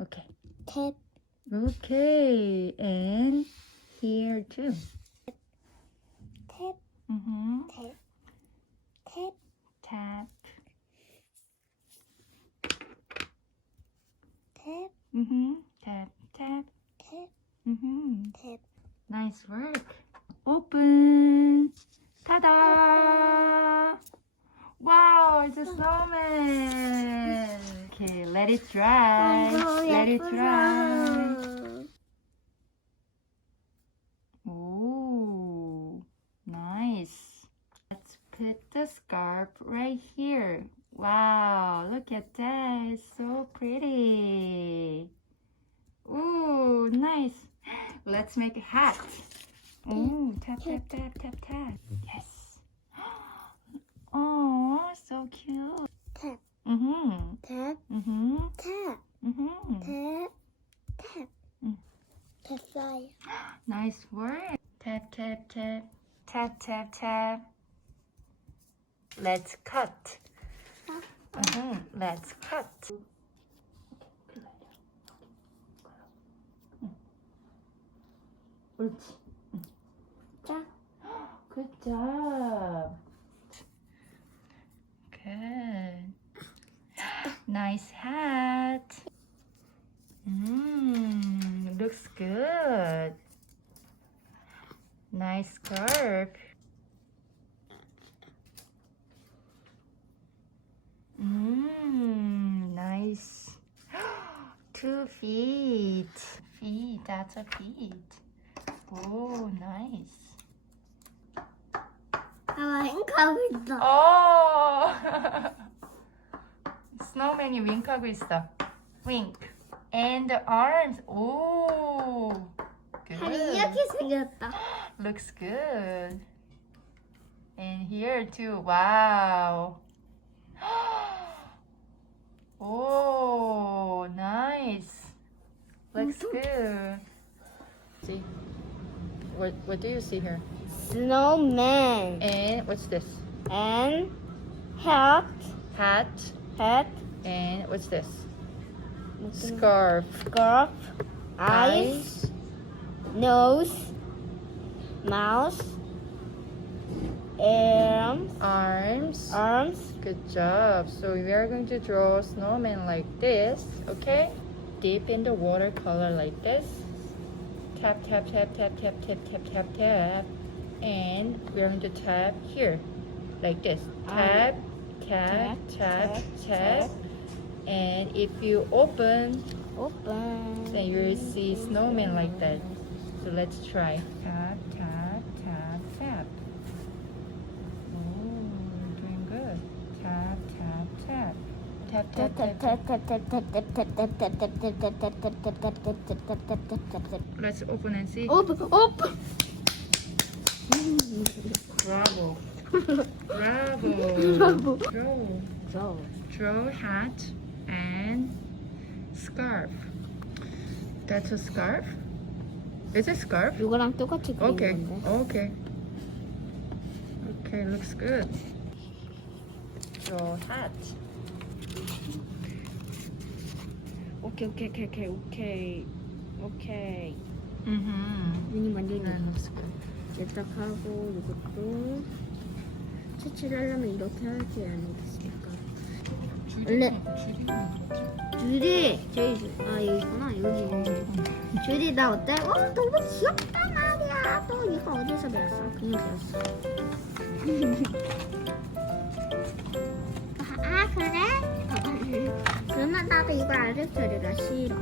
Okay. Tap. Okay. And here too. Tap. Mm-hmm. Tap. Tap. Tap. Tap. Mm-hmm. Tap. Tap. Tap. Mm-hmm. Tap. Nice work. Open. Ta-da! Wow, it's a snowman. Okay, let it dry. Let it dry. Oh, nice. Let's put the scarf right here. Wow, look at that. It's so pretty. Ooh, nice. Let's make a hat. Ooh, tap, tap, tap, tap, tap. Yes. Oh, so cute. Tap. Mm-hmm. Tap. Mm-hmm. Tap. Mm-hmm. Tap. Tap. Mm. 됐어요. Nice work. Tap, tap, tap. Tap, tap, tap. Let's cut. Mm-hmm. Let's cut. 옳지. 자. Good job. Good. Nice hat. Looks good. Nice scarf. Nice. 2 feet. Feet, that's a feet. Oh, nice. 아, 행하고 있어. 어! 스노우맨이 윙크하고 있어. Wink. And the arms. 오! 다리 Good. 이렇게 생겼다. Looks good. And here too. Wow. Oh, nice. Looks good. See. What do you see here? Snowman. And what's this? And hat. Hat. Hat. And what's this? Scarf. Scarf. Eyes. Nose. Mouth. Arms. Arms. Good job. So we are going to draw a snowman like this, okay? Dip in the watercolor like this. Tap, tap, tap, tap, tap, tap, tap, tap, tap. And we're going to tap here, like this. Tap, tap, tap, tap. And if you open, then you will see snowman like that. So let's try. Tap, tap, tap, tap. Oh, you're doing good. Tap, tap, tap. Tap, tap, tap. Let's open and see. Open. Bravo. Bravo. Draw hat and scarf. That's a scarf? Is it scarf? 이거랑 똑같이 그린 Okay. 건데. Okay. Okay, looks good. Draw hat. 오케이. Mm-hmm. 미니 만들기. That looks good. 딱 하고 이것도 채취를 하려면 이렇게 해야지 안 되겠습니까? 원래 줄이 저기 여기 있구나. 여기 줄이 나 어때? 너무 귀엽다 말이야. 또 이거 어디서 배웠어? 그냥 배웠어. 그래? 그러면 나도 이거 알려줘리가 싫어.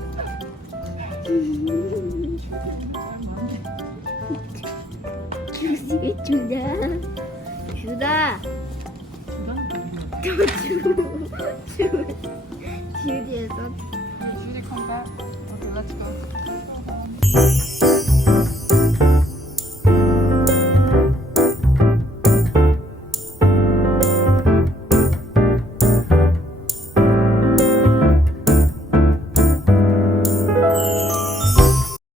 주다. 주디에서 Judy, come back. Okay, let's go.